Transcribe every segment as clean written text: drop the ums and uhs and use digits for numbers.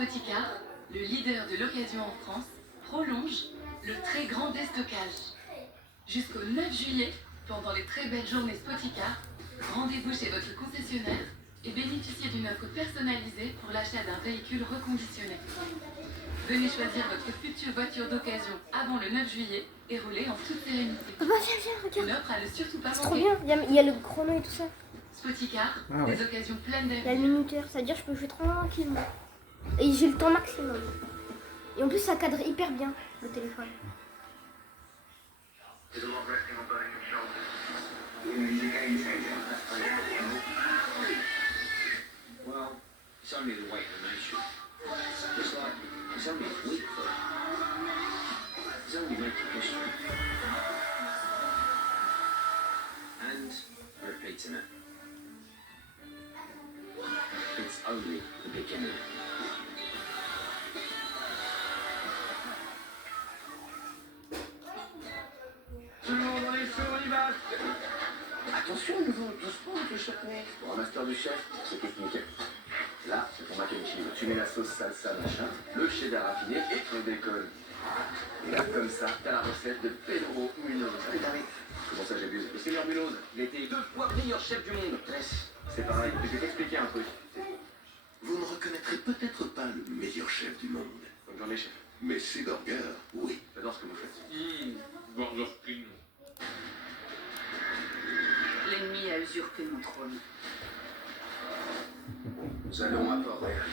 Spoticar, le leader de l'occasion en France, prolonge le très grand déstockage. Jusqu'au 9 juillet, pendant les très belles journées Spoticar, rendez-vous chez votre concessionnaire et bénéficiez d'une offre personnalisée pour l'achat d'un véhicule reconditionné. Venez choisir votre future voiture d'occasion avant le 9 juillet et rouler en toute sérénité. Papa, viens, regarde. Une offre à ne surtout pas C'est trop manquer. bien. Il y a le chrono et tout ça. Spoticar, ouais. des occasions pleines Il y a le d'avenir. minuteur. Ça veut dire que je peux jouer tranquillement. Et j'ai le temps maximum. Et en plus, ça cadre hyper bien le téléphone. Well, it's only the weight of nature. It's like, it's only a week for it. It's only making history. And repeating it. It's only the beginning. Tout le monde, on est chaud, on y va. Attention, doucement avec le chutney. Pour un master du chef, c'est technique. Là, c'est pour Makenichi. Tu mets la sauce salsa machin, le cheddar raffiné et le bacon. Et là, comme ça, t'as la recette de Pedro Munoz. Comment ça, j'abuse? Le seigneur Munoz, il a été 2 fois meilleur chef du monde. C'est pareil, je vais t'expliquer un truc. Vous ne reconnaîtrez peut-être pas le meilleur chef du monde. Bonne journée, chef. Mais ces burgers, oui. J'adore ce que vous faites. Burger King. L'ennemi a usurpé mon trône. Nous allons à Port-Réal.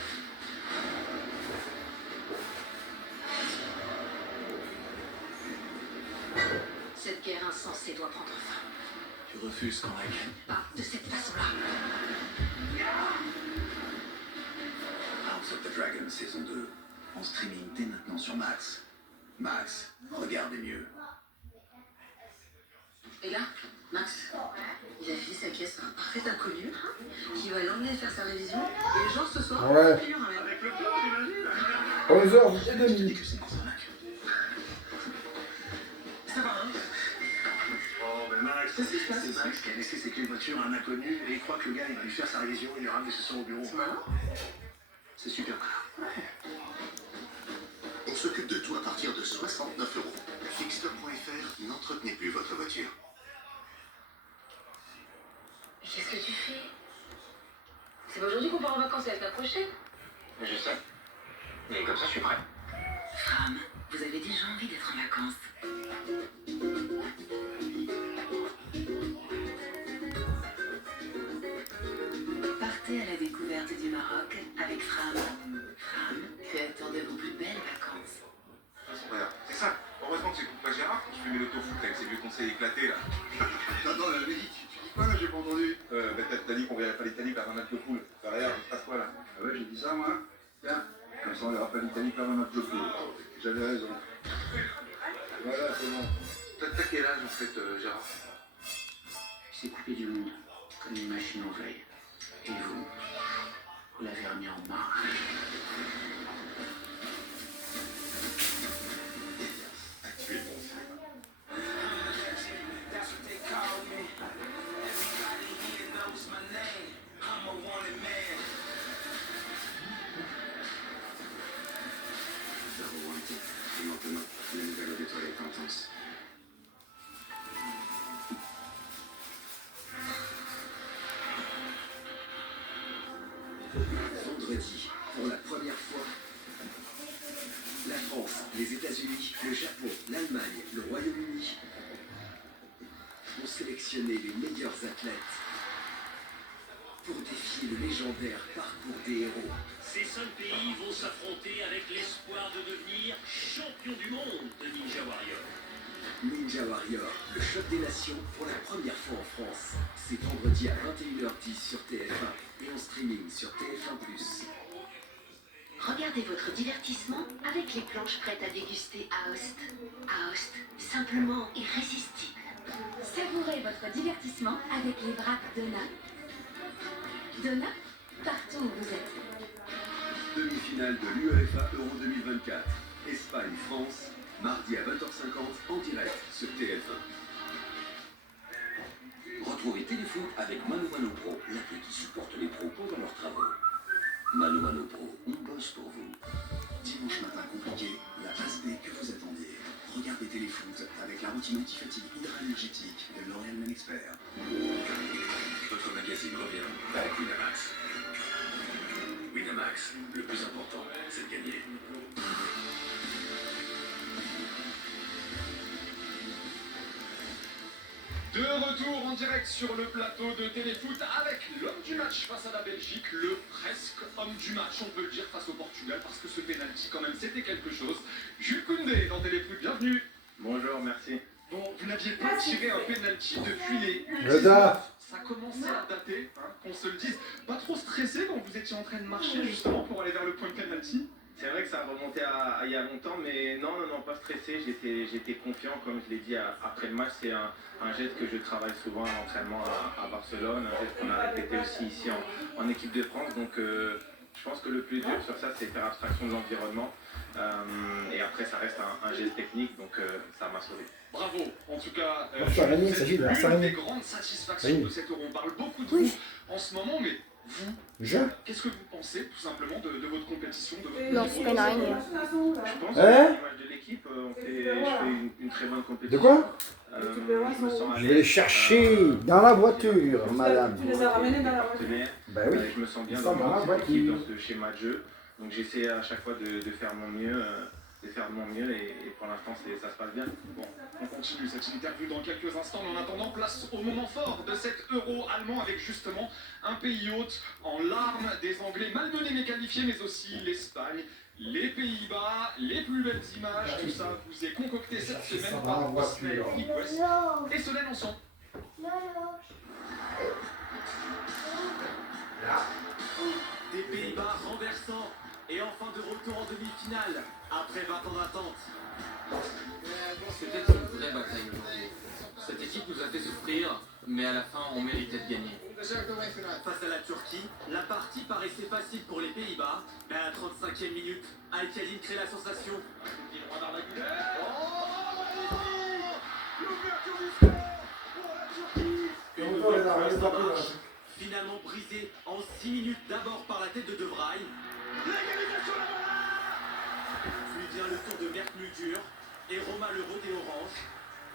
Cette guerre insensée doit prendre fin. Tu refuses qu'on la gagne. Pas de cette façon-là. House of the Dragon saison 2. En streaming dès maintenant sur Max. Max, regardez mieux. Et là, Max, il a fini sa caisse à un parfait inconnu qui va l'emmener faire sa révision. Et les gens ce soir, Ouais. il y aura même. Avec le plan, j'imagine. 11h02. Tu dis que c'est une arnaque. Ça va, hein? Oh, mais Max, Qu'est-ce qui se passe? C'est Max qui a laissé ses clés de voiture à un inconnu et il croit que le gars il va lui faire sa révision et lui ramener ce soir au bureau. C'est malin. C'est super malin. On s'occupe de tout à partir de 69 €. Fixstop.fr, n'entretenez plus votre voiture. Qu'est-ce que tu fais? C'est pas aujourd'hui qu'on part en vacances, c'est la semaine prochaine. Je sais. Et comme ça, je suis prêt. Fram, vous avez déjà envie d'être en vacances? Partez à la découverte du Maroc avec Fram. Fram, créateur de vos plus belles vacances. Regarde, c'est ça. Heureusement que j'écoute pas Gérard quand je fumais l'autofoot avec ses vieux conseils éclatés là. Non, mais dis, tu dis quoi là, j'ai pas entendu. T'as dit qu'on verrait pas l'Italie par un match de poule. Bah regarde, il se passe quoi là? Ah ouais, j'ai dit ça moi. Tiens, comme ça on verra pas l'Italie par un match de foot. J'avais raison. Voilà, c'est bon. T'as quel âge en fait, Gérard? Il s'est coupé du monde, comme une machine en veille. Et vous l'avez remis en marche. Et maintenant, la nouvelle eau des toilettes intense. Vendredi, pour la première fois, la France, les États-Unis, le Japon, l'Allemagne, le Royaume-Uni ont sélectionné les meilleurs athlètes pour défier le légendaire parcours des héros. Ces 5 pays vont s'affronter avec l'espoir de devenir champion du monde de Ninja Warrior. Ninja Warrior, le choc des nations pour la première fois en France. C'est vendredi à 21h10 sur TF1 et en streaming sur TF1+. Regardez votre divertissement avec les planches prêtes à déguster à Aoste. Aoste, simplement irrésistible. Savourez votre divertissement avec les wraps Donna. Donna, partout où vous êtes. Demi-finale de l'UEFA Euro 2024. Espagne-France, mardi à 20h50 en direct sur TF1. Retrouvez Téléfoot avec Mano Mano Pro, l'appli qui supporte les pros pendant leurs travaux. Mano Mano Pro, on bosse pour vous. Dimanche matin compliqué, la passe D que vous attendiez. Regardez Téléfoot avec la routine anti-fatigue hydra-énergétique de L'Oréal Men Expert. Votre magazine revient avec Winamax. Winamax, le plus important, c'est de gagner. De retour en direct sur le plateau de Téléfoot avec l'homme du match face à la Belgique, le presque homme du match, on peut le dire, face au Portugal, parce que ce pénalty quand même c'était quelque chose. Jules Koundé dans Téléfoot, bienvenue. Bonjour, merci. Bon, vous n'aviez pas tiré un pénalty depuis les Le DAF. Ça commençait à dater, hein, qu'on se le dise. Pas trop stressé quand vous étiez en train de marcher justement pour aller vers le point de pénalty? C'est vrai que ça remontait à il y a longtemps, mais non, pas stressé. J'étais confiant, comme je l'ai dit après le match. C'est un geste que je travaille souvent à l'entraînement à Barcelone, un geste qu'on a répété aussi ici en équipe de France. Donc je pense que le plus dur sur ça, c'est faire abstraction de l'environnement. Et après, ça reste un geste technique, donc ça m'a sauvé. Bravo, en tout cas, il s'agit de la une des grandes satisfactions de cet Euro. On parle beaucoup de vous en ce moment, mais vous, qu'est-ce que vous pensez tout simplement de votre compétition, de votre Non, c'est pas une araignée. Je pense à l'image de l'équipe, je fais une très bonne compétition. De quoi Je me sens à Je vais les l'aise, chercher dans la voiture, madame. Tu les as ramenés dans la partenaire. Ben oui. Je me sens bien Ils sont dans la cette équipe, voiture. dans ce schéma de jeu. Donc j'essaie à chaque fois de faire mon mieux, et pour l'instant ça se passe bien. Bon, on continue cette interview dans quelques instants, mais en attendant, place au moment fort de cet Euro allemand avec justement un pays hôte en larmes, des Anglais malmenés mais qualifiés, mais aussi l'Espagne, les Pays-Bas, les plus belles images, tout ça vous est concocté cette semaine par Oswald Nyquist et Solène Ancien. Des Pays-Bas renversants et enfin de retour en demi-finale après 20 ans d'attente. C'était une vraie bataille aujourd'hui. Cette équipe nous a fait souffrir, mais à la fin, on méritait de gagner. Face à la Turquie, la partie paraissait facile pour les Pays-Bas, mais à la 35e minute, Al-Khaline crée la sensation. Une nouvelle fois, ça marche. Finalement brisé en 6 minutes d'abord par la tête de De Vrij. L'égalisation là-bas. Puis vient le tour de Mert Müldür et Roma l'Euro des Oranges.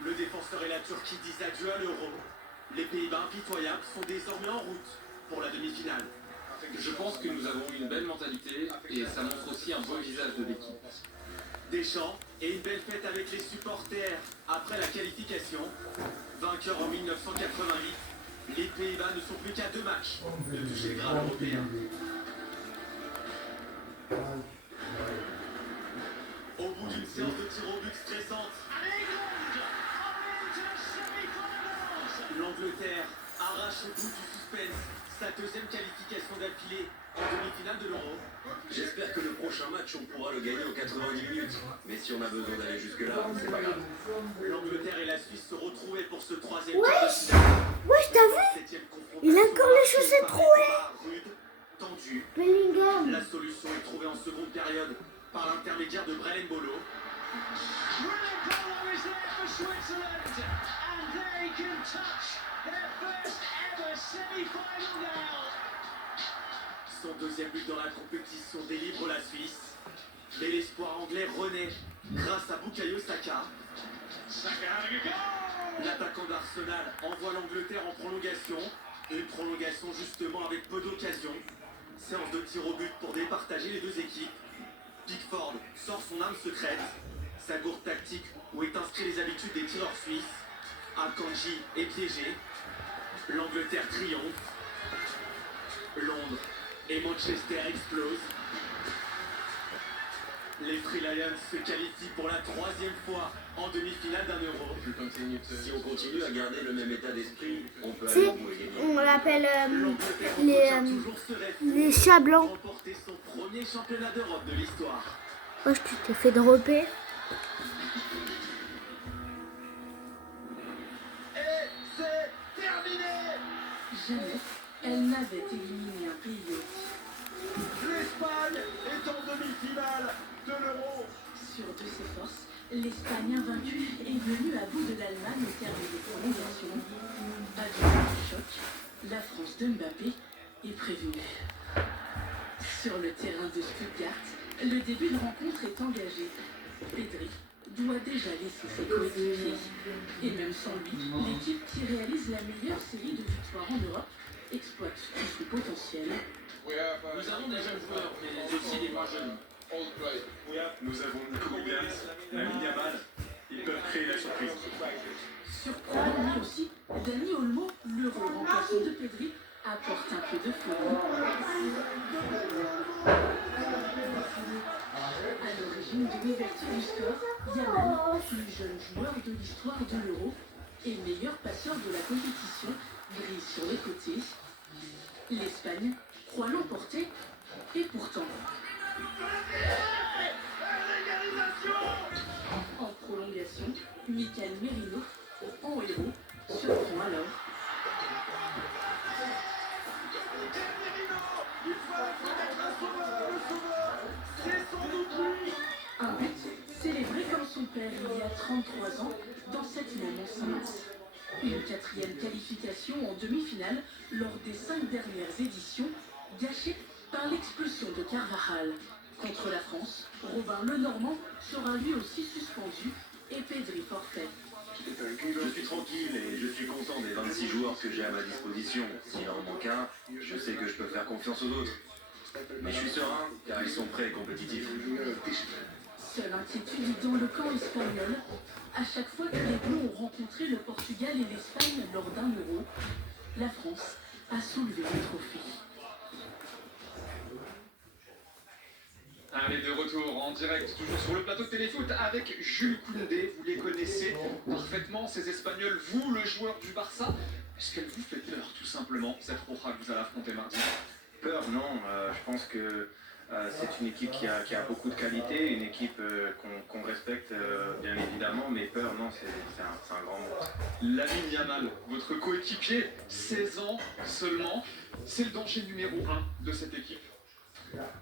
Le défenseur et la Turquie disent adieu à l'Euro. Les Pays-Bas impitoyables sont désormais en route pour la demi-finale. Je pense que nous avons une belle mentalité et ça montre aussi un beau visage de l'équipe. Des chants et une belle fête avec les supporters après la qualification. Vainqueur en 1988, les Pays-Bas ne sont plus qu'à 2 matchs de toucher le Graal européen. Au bout d'une séance de tir au but stressante, l'Angleterre arrache au bout du suspense sa deuxième qualification d'affilée en demi-finale de l'Euro. J'espère que le prochain match, on pourra le gagner en 90 minutes. Mais si on a besoin d'aller jusque-là, c'est pas grave. L'Angleterre et la Suisse se retrouvaient pour ce troisième Wesh, t'as vu? Il a encore les chaussettes trouées. Rude, tendu. Bellingham. La solution est trouvée en seconde période par l'intermédiaire de Brelem Bolo. Son deuxième but dans la compétition délivre la Suisse. Mais l'espoir anglais renaît grâce à Bukayo Saka. L'attaquant d'Arsenal envoie l'Angleterre en prolongation. Une prolongation justement avec peu d'occasions. Séance de tir au but pour départager les deux équipes. Pickford sort son arme secrète. Sa gourde tactique où est inscrit les habitudes des tireurs suisses. Akanji est piégé. L'Angleterre triomphe. Londres et Manchester explosent. Les Free Lions se qualifient pour la 3e fois en demi-finale d'un Euro. Si on continue à garder le même état d'esprit, on peut Tu aller sais, au bout et gagner. on l'appelle L'Angleterre les, toujours ce rêve les chats blancs. remporter son premier championnat d'Europe de l'histoire. Wesh, tu t'es fait dropper. Et c'est terminé. Jamais elle n'avait éliminé un pays hôte. L'Espagne est en demi-finale de l'Euro. Sûre de ses forces, l'Espagne invaincue est venue à bout de l'Allemagne au terme des prolongations. Pas de choc, la France de Mbappé est prévenue. Sur le terrain de Stuttgart, le début de rencontre est engagé. Pedri doit déjà laisser ses coéquipiers. Et même sans lui, l'équipe qui réalise la meilleure série de victoires en Europe exploite tout son potentiel. Nous avons des jeunes joueurs, mais aussi des moins jeunes. Nous avons Nico Williams, Lamine Yamal. Ils peuvent créer la surprise. Surprenant lui aussi, Dani Olmo, l'euro remplaçant de Pedri, apporte un peu de folie. À l'origine de l'ouverture du score, Yamal, plus jeune joueur de l'histoire de l'euro et meilleur passeur de la compétition, brille sur les côtés. L'Espagne croit l'emporter et pourtant. En prolongation, Michael Merino, en héros, surprend alors. Un but célébré comme son père il y a 33 ans dans cette même enceinte. Une 4e qualification en demi-finale lors des 5 dernières éditions, gâchée par l'expulsion de Carvajal. Contre la France, Robin Lenormand sera lui aussi suspendu et Pedri forfait. Je suis tranquille et je suis content des 26 joueurs que j'ai à ma disposition. S'il en manque un, je sais que je peux faire confiance aux autres. Mais je suis serein, car ils sont prêts et compétitifs. Seule inquiétude dans le camp espagnol. À chaque fois que les Bleus ont rencontré le Portugal et l'Espagne lors d'un euro, la France a soulevé le trophée. Allez, de retour en direct, toujours sur le plateau de Téléfoot avec Jules Koundé. Vous les connaissez parfaitement, ces Espagnols. Vous, le joueur du Barça, est-ce qu'elle vous fait peur, tout simplement, cette Roja que vous allez affronter mardi? Peur, non. Je pense que c'est une équipe qui a beaucoup de qualité, une équipe qu'on respecte bien évidemment, mais peur, non, c'est un grand mot. Lamine Yamal, votre coéquipier, 16 ans seulement, c'est le danger numéro 1 de cette équipe.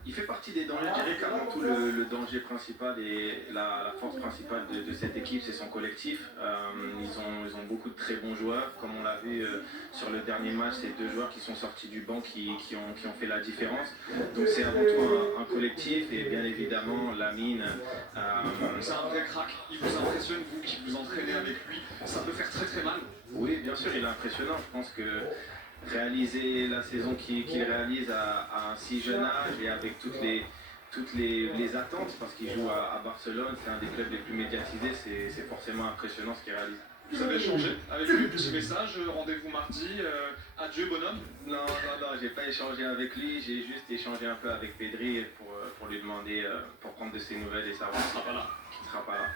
Il fait partie des dangers, je dirais qu'avant tout le danger principal et la force principale de cette équipe, c'est son collectif. Ils ont beaucoup de très bons joueurs, comme on l'a vu sur le dernier match, c'est 2 joueurs qui sont sortis du banc qui ont fait la différence. Donc c'est avant tout un collectif et bien évidemment Lamine. C'est un vrai crack, il vous impressionne, vous qui vous entraînez avec lui, ça peut faire très très mal. Oui, bien sûr, il est impressionnant. Je pense que réaliser la saison qu'il réalise à un si jeune âge et avec toutes les attentes, parce qu'il joue à Barcelone, c'est un des clubs les plus médiatisés, c'est forcément impressionnant ce qu'il réalise. Vous avez échangé avec lui, petit message, rendez-vous mardi, adieu bonhomme? Non, j'ai pas échangé avec lui, j'ai juste échangé un peu avec Pedri pour lui demander, pour prendre de ses nouvelles et savoir qu'il ne sera pas là.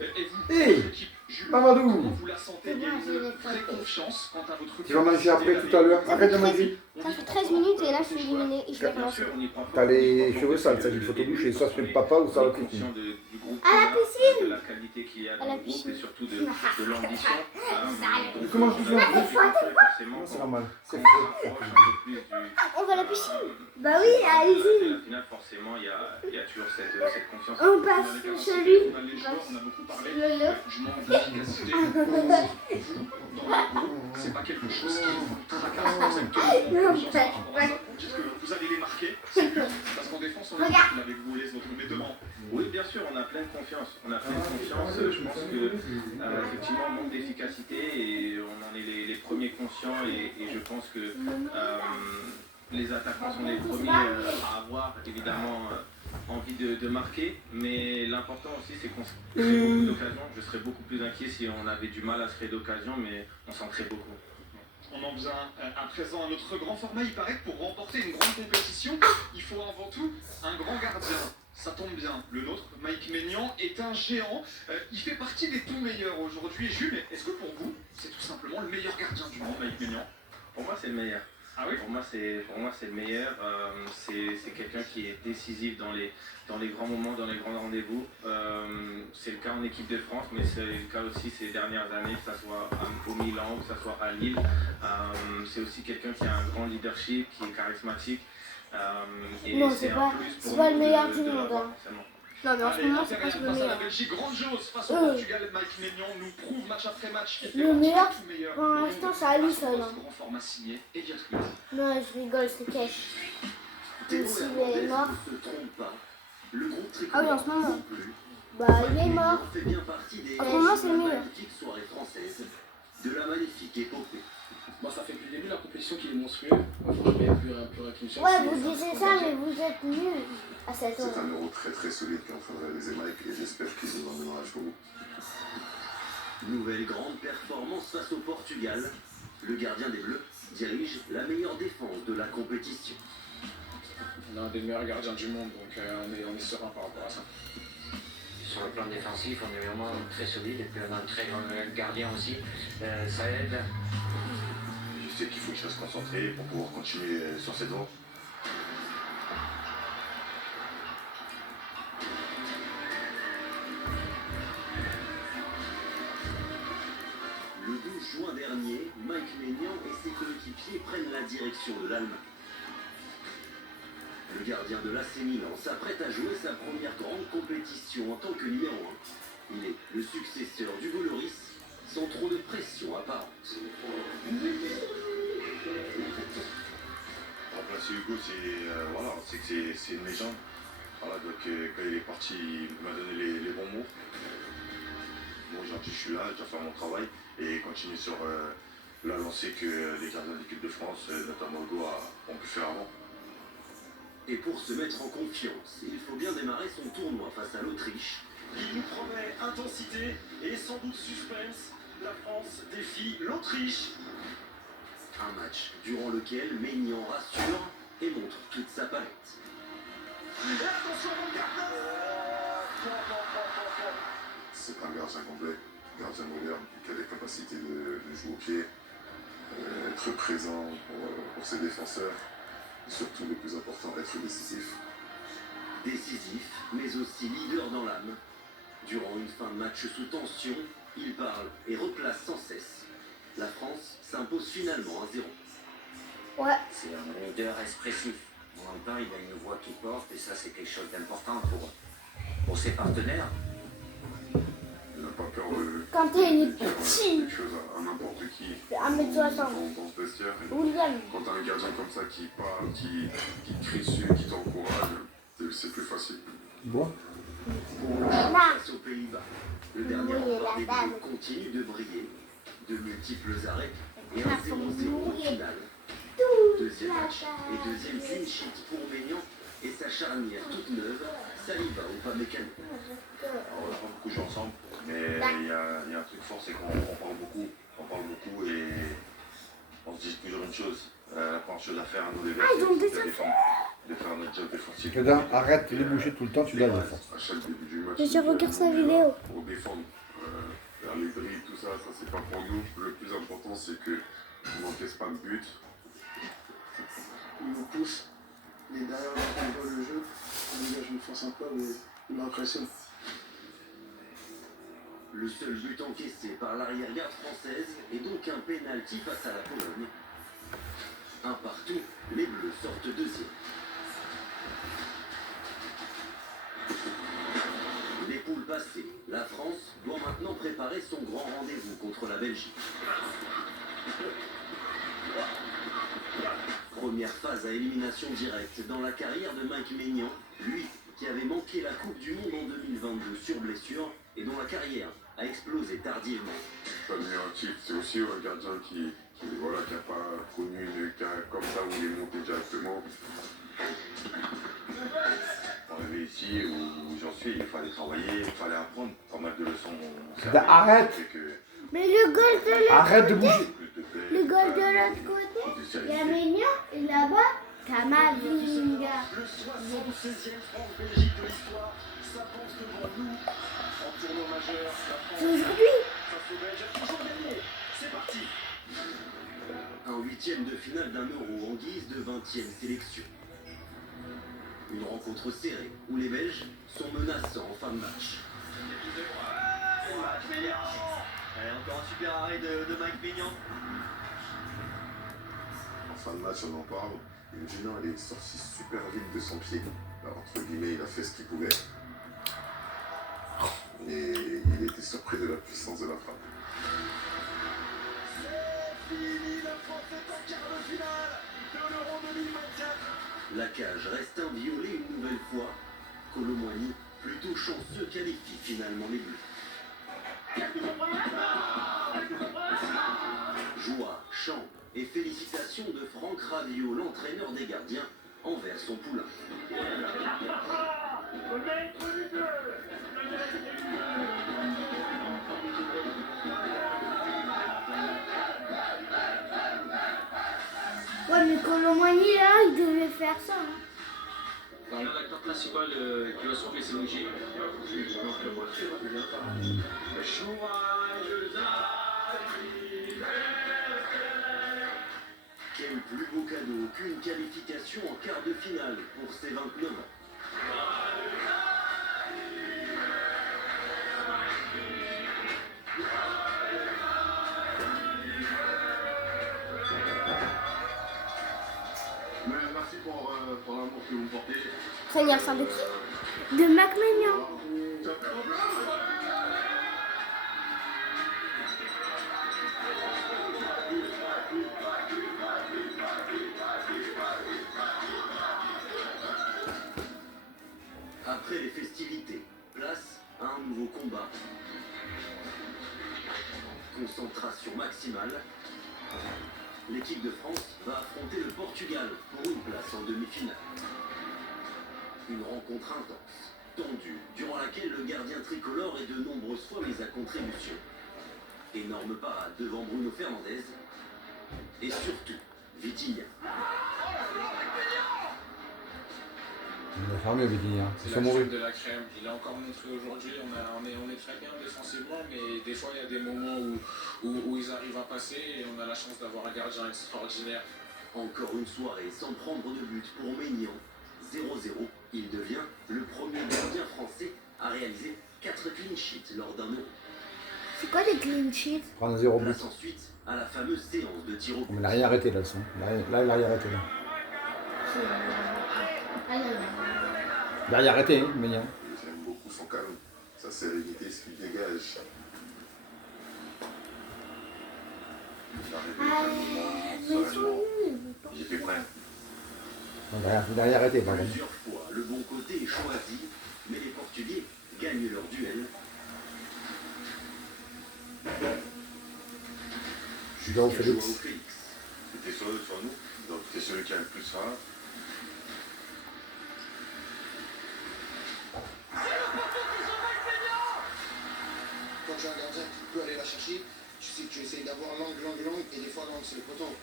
Et vous, Hey, l'équipe, Jules, Mamadou, comment vous la sentez? Il y a une vraie confiance quant à votre tu vas manger après tout à l'heure. Arrête de manger. Ça fait 13 minutes et là je suis éliminé et je vais Bien relancer. sûr, on y prend T'as les cheveux sales, ça, il faut te doucher. Ça, c'est le papa ou ça, la conscient cuisine. du groupe, À la piscine. de la qualité qu'il y a À dans la le groupe piscine. et surtout de l'ambition. Donc, Comment je on a fais? forcément Non, c'est normal. quand on s'approche un peu plus On va à la piscine. Bah oui, allez-y. de la finale, forcément, il y a toujours cette confiance. On passe celui. On a les joueurs, on a beaucoup parlé. Le. Je manque d'efficacité. Vous, dans le groupe, c'est pas quelque chose qui vous tracasse. Vous êtes totalement confiance par rapport à ça. Vous dites que vous allez les marquer, c'est plus. Parce qu'en défense, on est tranquille avec vous et les autres, mais devant. Oui, bien sûr, on a pleine confiance. On a pleine confiance. Je pense que effectivement, on manque d'efficacité et on en est les premiers conscients. Et je pense que les attaquants sont les premiers à avoir évidemment envie de marquer. Mais l'important aussi, c'est qu'on se crée beaucoup d'occasions. Je serais beaucoup plus inquiet si on avait du mal à se créer d'occasions, mais on s'en crée beaucoup. On en vient à présent à notre grand format. Il paraît que pour remporter une grande compétition, il faut avant tout un grand gardien. Ça tombe bien, le nôtre, Mike Maignan, est un géant. Il fait partie des tout meilleurs aujourd'hui. Jules, est-ce que pour vous, c'est tout simplement le meilleur gardien du monde, Mike Maignan? Pour moi, c'est le meilleur. Ah oui? Pour moi, c'est le meilleur. C'est quelqu'un qui est décisif dans les grands moments, dans les grands rendez-vous. C'est le cas en équipe de France, mais c'est le cas aussi ces dernières années, que ce soit au Milan, que ce soit à Lille. C'est aussi quelqu'un qui a un grand leadership, qui est charismatique. Et Non, c'est c'est un pas, plus pour c'est pas le nous meilleur de du monde. l'avoir, Hein. forcément. Non, mais en ce Allez, moment, c'est pas Impérial le face à la meilleur. Belgique, grande chose face au Portugal. Mike Maignan nous prouve match après match qu'il fait Le partie meilleur, des tout meilleurs. pour l'instant, c'est Alisson. Grand format signé et bien Non, je rigole, c'est cash. Même s'il est mort. Ne se trompe pas. Le groupe Ah oui, en ce tricolore moment. non plus. Bah, il est mort. Fait bien partie des En ce moment, c'est le meilleur. magnifiques soirées françaises, de la magnifique épopée. Moi, ça fait depuis le début la compétition qu'il est monstrueux. Moi, je remets plus rien qu'une chance. Ouais, vous disiez ça, mais vous êtes nuls à cette C'est heure. un euro très très solide qui est en train de réaliser Mike et j'espère qu'il nous emmènera jusqu'au bout. Nouvelle grande performance face au Portugal. Le gardien des Bleus dirige la meilleure défense de la compétition. On a un des meilleurs gardiens du monde, donc on est serein par rapport à ça. Sur le plan défensif, on est vraiment très solide et puis on a un très grand gardien aussi. Ça aide. Je sais qu'il faut que je reste concentré pour pouvoir continuer sur cette voie. Le 12 juin dernier, Mike Maignan et ses coéquipiers prennent la direction de l'Allemagne. Le gardien de l'AC Milan s'apprête à jouer sa première grande compétition en tant que numéro 1. Il est le successeur d'Hugo Lloris, sans trop de pression apparente. Remplacer Hugo, c'est que c'est une légende. Voilà, donc quand il est parti, il m'a donné les bons mots. Bon, aujourd'hui je suis là, je dois faire mon travail et continuer sur la lancée que les gardiens de l'équipe de France, notamment Hugo, ont pu faire avant. Et pour se mettre en confiance, il faut bien démarrer son tournoi face à l'Autriche. Il nous promet intensité et sans doute suspense. La France défie l'Autriche. Un match durant lequel Maignan rassure et montre toute sa palette. Et attention, mon gardien. C'est pas un gardien complet, un gardien moderne qui a des capacités de jouer au pied, être présent pour ses défenseurs, et surtout le plus important, être décisif. Décisif, mais aussi leader dans l'âme. Durant une fin de match sous tension, il parle et replace sans cesse. La France s'impose finalement à 0. Ouais. C'est un leader expressif. En même temps, il a une voix qui porte et ça, c'est quelque chose d'important pour ses partenaires. Il n'a pas peur de Quand il est dire petit, quelque chose à n'importe qui. 1m60. Dans ce vestiaire. Et William. quand tu as un gardien comme ça qui parle, qui te crie dessus, qui t'encourage, c'est plus facile. Bon. Face aux Pays-Bas, le dernier Oui, rempart la des dame. Bleus continue de briller. De multiples arrêts et un 0-0 au final. Deuxième match et deuxième clean sheet pour Maignan et sa charnière toute neuve, Saliba ou Upamecano. On n'a pas beaucoup joué ensemble, mais il y a un truc fort, c'est qu'on parle beaucoup. On parle beaucoup et on se dit toujours une chose. La première chose à faire à nous, les gars, c'est de faire notre job défensif. Regarde, arrête de les bouger tout le temps, tu gagnes. À chaque début du match, Je regarde sa vidéo. pour défendre. Faire les drills, tout ça, c'est pas pour nous. Le plus important, c'est qu'on n'encaisse pas de but. Il me pousse, il est derrière moi quand il voit le jeu. Il dégage une force incroyable et il m'impressionne. Le seul but encaissé par l'arrière-garde française est donc un pénalty face à la Pologne. Un partout, les Bleus sortent deuxième. Les poules passées, la France doit maintenant préparer son grand rendez-vous contre la Belgique. Première phase à élimination directe dans la carrière de Mike Maignan, lui qui avait manqué la Coupe du Monde en 2022 sur blessure et dont la carrière a explosé tardivement. C'est un meilleur type, c'est aussi un gardien qui n'a pas connu une carrière comme ça où il est monté directement. Pour arriver ici où j'en suis, il fallait travailler, il fallait apprendre pas mal de leçons. Arrête. Mais le goal de l'autre Arrête de côté, bouger. le goal de l'autre côté, il y a Maignan et là-bas, Kamavinga. Le 76e France-Belgique de l'histoire s'avance devant nous. En tournoi majeur, la France C'est aujourd'hui. face aux Belges a toujours gagné. C'est parti. Un huitième de finale d'un euro en guise de 20e sélection. Une rencontre serrée où les Belges sont menaçants en fin de match. Allez, encore un super arrêt de Mike Maignan. En fin de match, on en parle. Le Julien, il est sorti super vite de son pied. Alors, entre guillemets, il a fait ce qu'il pouvait. Et il était surpris de la puissance de la frappe. C'est fini, la France est en quart de finale de l'Euro 2024. La cage reste inviolée une nouvelle fois. Colomboigny, plutôt chanceux, qualifie finalement les Bleus. Joie, chant et félicitations de Franck Raviot, l'entraîneur des gardiens, envers son poulain. Ouais, mais Colomboigny, là, il devait faire ça. Hein. Là, l'acteur principal qui va souffler ses bougies. Quel plus beau cadeau qu'une qualification en quart de finale pour ses 29 ans. Merci pour l'amour que vous portez. C'est l'anniversaire de qui? De Mac Maignan. Après les festivités, place à un nouveau combat. Concentration maximale. L'équipe de France va affronter le Portugal pour une place en demi-finale. Une rencontre intense, tendue, durant laquelle le gardien tricolore est de nombreuses fois mis à contribution. Énorme parade devant Bruno Fernandes et surtout Vitinha. Il a fermé, Vitinha. C'est Ils la sont crème mauvais. de la crème. Il a encore montré aujourd'hui, on est très bien défensivement, mais des fois il y a des moments où ils arrivent à passer et on a la chance d'avoir un gardien extraordinaire. Encore une soirée sans prendre de but pour Maignan. 0-0, il devient le premier gardien français à réaliser 4 clean sheets lors d'un euro. C'est quoi les clean sheets? Prendre 0 but. Place ensuite à la fameuse séance de tir au Mais but. il n'a rien arrêté là, le son. Là, il a rien arrêté là. Il a rien arrêté, hein, Maignan. J'aime beaucoup son calme, sa sérénité, ce qu'il dégage. Il arrive calmement, sereinement. Il était prêt. Il a rien arrêté, par contre. Plusieurs fois, le bon côté est choisi, mais les Portugais gagnent leur duel. Je suis là au Jusqu'à Joao Félix. Félix. C'était sur nous, donc t'es celui qui a le plus faim. Quand tu as un gardien qui peut aller la chercher, tu sais que tu essayes d'avoir l'angle, et des fois l'angle c'est le poteau.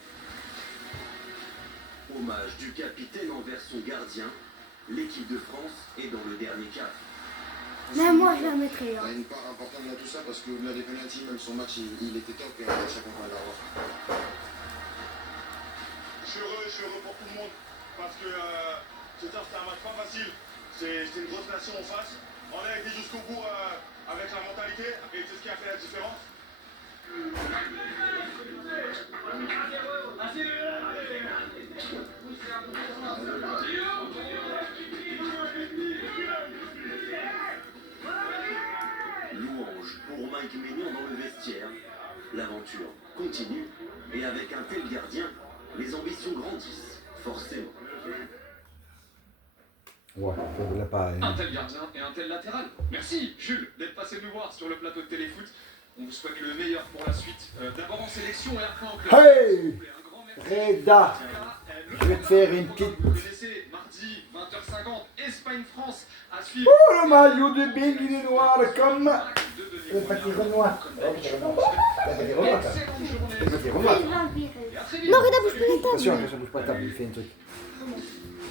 Hommage du capitaine envers son gardien. L'équipe de France est dans le dernier quart. Mais moi, je la mettrais là. Il y a une part importante dans tout ça parce que au-delà des penalties, même son match il était top et à chaque fois on va l'avoir. Je suis heureux pour tout le monde parce que c'était un match pas facile. C'était une grosse nation en face. On a été jusqu'au bout avec la mentalité et c'est ce qui a fait la différence. Louange pour Mike Maignan dans le vestiaire. L'aventure continue et avec un tel gardien, les ambitions grandissent, forcément. Ouais, il l'a pas. Un tel gardien et un tel latéral. Merci Jules d'être passé nous voir sur le plateau de Téléfoot. On vous souhaite le meilleur pour la suite. D'abord en sélection et après en club. Hey Un grand merci. Reda, je vais te faire une petite... Vous connaissez, mardi 20h50, Espagne-France à suivre. Oh, le maillot de Big, il est noir comme... Le petit Renoir. Le petit Renoir, ça. Le petit Renoir. Non, Reda, bouge pas la table. Attention, bouge pas la table, il fait un truc.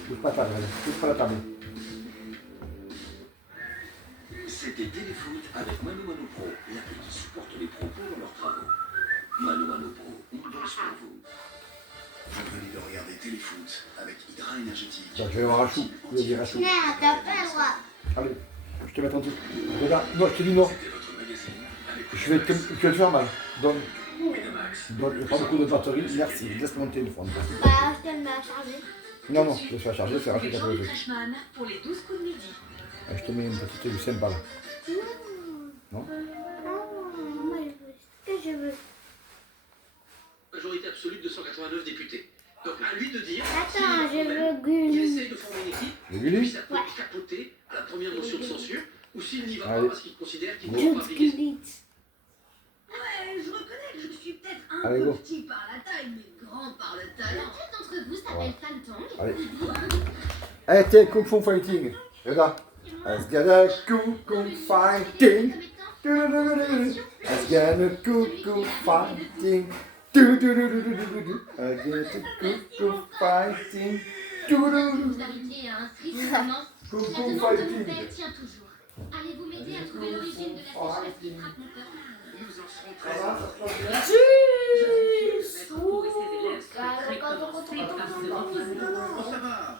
Bouge pas la table, Reda. Bouge pas la table. C'était Téléfoot avec Mano Mano Pro, l'appli qui supporte les pros pour leurs travaux. Mano Mano Pro, on bosse pour vous. Votre envie de regarder Téléfoot avec Hydra énergétique. Tiens, je vais avoir un chou. Je vais dire un chou. Non, t'as pas le droit. Allez, je te mets un truc. Regarde, non, je te dis non. C'était votre magazine avec Je vais te faire mal. Donne. Donne, il n'y a pas beaucoup de batterie. Merci, laisse-moi mon téléphone. Bah, je te le mets à charger. Non, non, je vais faire charger, c'est racheter un peu le truc. Freshman pour les 12 coups de midi. Je te mets une petite du sympa là. Non? Non, moi je veux ce que je veux. Majorité absolue de 289 députés. Donc à lui de dire. Attends, je veux Il Gulli. essaye de former une équipe, Le et Gulli? puis ça peut capoter à la première motion de censure, ou s'il n'y va pas Allez. parce qu'il considère qu'il ne Good pourra pas briller. Gulli. Ouais, je reconnais que je suis peut-être un Allez, peu go. petit par la taille, mais grand par le talent. Lequel d'entre vous s'appelle Faltong? Allez. Allez, tiens, Kung Fu Fighting. Regarde. Let's get a Kung Fu Fighting. Let's get a Kung Fu Fighting. Let's get a Kung Fu Fighting. Vous arriviez à inscrire seulement. Kung La Fu demande de mon Fighting. père tient toujours. Allez-vous m'aider à trouver l'origine de la sécheresse qui frappe mon peuple? Nous en serons Ça très va, heureux. ça se passe bien? Le maître pour et ses élèves sont très Attends, commencés par se reposer. Oh, ça va.